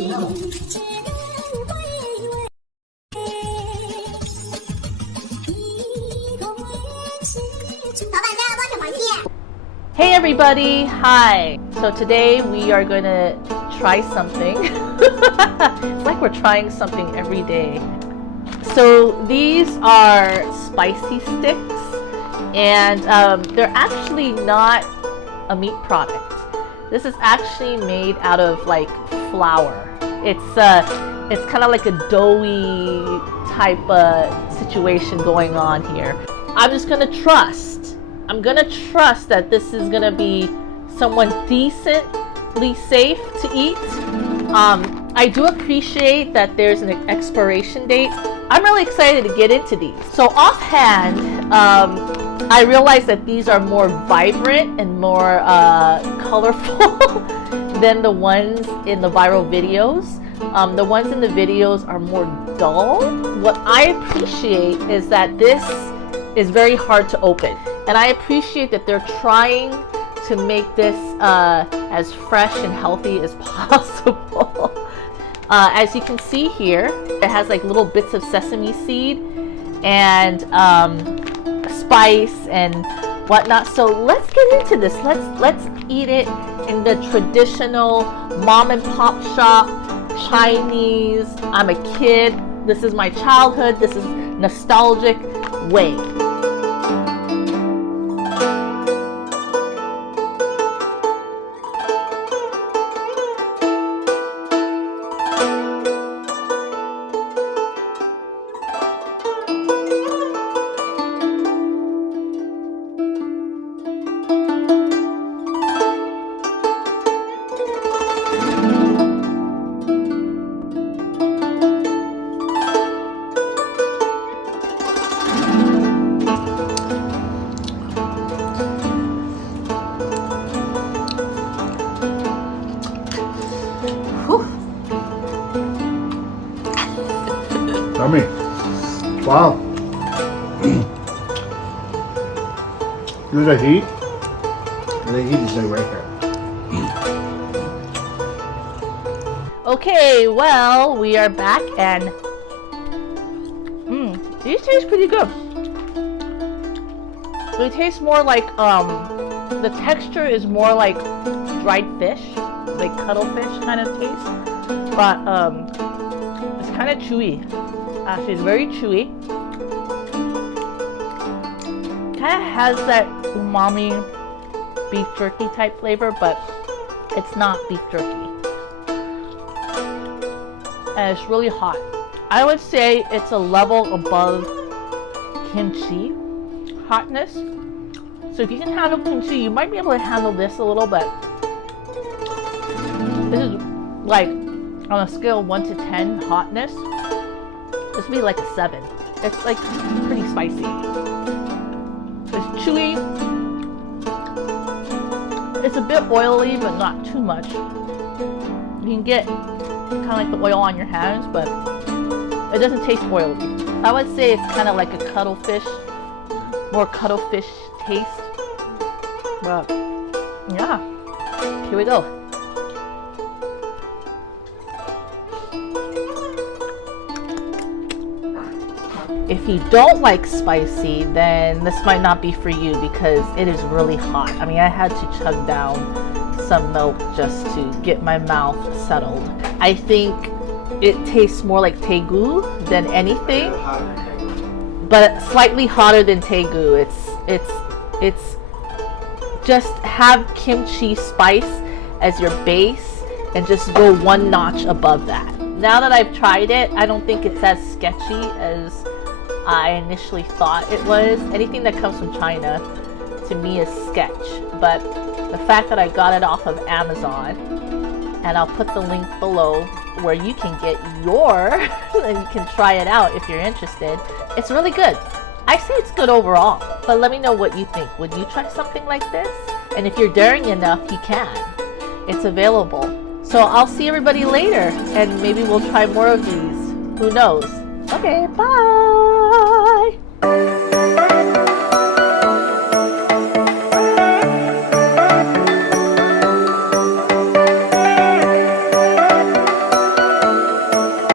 Hey everybody, hi. So today we are going to try something. It's like we're trying something every day. So these are spicy sticks, and they're actually not a meat product. This is actually made out of like flour. It's kind of like a doughy type situation going on here. I'm just gonna trust that this is gonna be somewhat decently safe to eat. I do appreciate that there's an expiration date. I'm really excited to get into these. So offhand, I realize that these are more vibrant and more colorful than the ones in the viral videos. The ones in the videos are more dull. What I appreciate is that this is very hard to open. And I appreciate that they're trying to make this as fresh and healthy as possible. As you can see here, it has like little bits of sesame seed and spice and whatnot. So let's get into this. Let's eat it in the traditional mom and pop shop Chinese. I'm a kid. This is my childhood. This is nostalgic way. Yummy. Wow. There's a heat. And the heat is like right there. Okay, well, we are back and these taste pretty good. They taste more like the texture is more like dried fish, like cuttlefish kind of taste, but it's kind of chewy. Actually, it's very chewy. Kind of has that umami beef jerky type flavor, but it's not beef jerky. And it's really hot. I would say it's a level above kimchi hotness. So if you can handle kimchi, you might be able to handle this a little bit. This is like on a scale of 1 to 10 hotness. This would be like a 7. It's like pretty spicy. It's chewy. It's a bit oily, but not too much. You can get kind of like the oil on your hands, but it doesn't taste oily. I would say it's kind of like a cuttlefish, more cuttlefish taste. But yeah, here we go. If you don't like spicy, then this might not be for you because it is really hot. I mean, I had to chug down some milk just to get my mouth settled. I think it tastes more like tegu than anything, but slightly hotter than tegu. It's just have kimchi spice as your base and just go one notch above that. Now that I've tried it, I don't think it's as sketchy as I initially thought it was. Anything that comes from China to me is sketch, but the fact that I got it off of Amazon, and I'll put the link below where you can get your and you can try it out if you're interested. It's really good. I say it's good overall, but let me know what you think. Would you try something like this? And if you're daring enough, you can. It's available. So I'll see everybody later, and maybe we'll try more of these. Who knows? Okay, bye!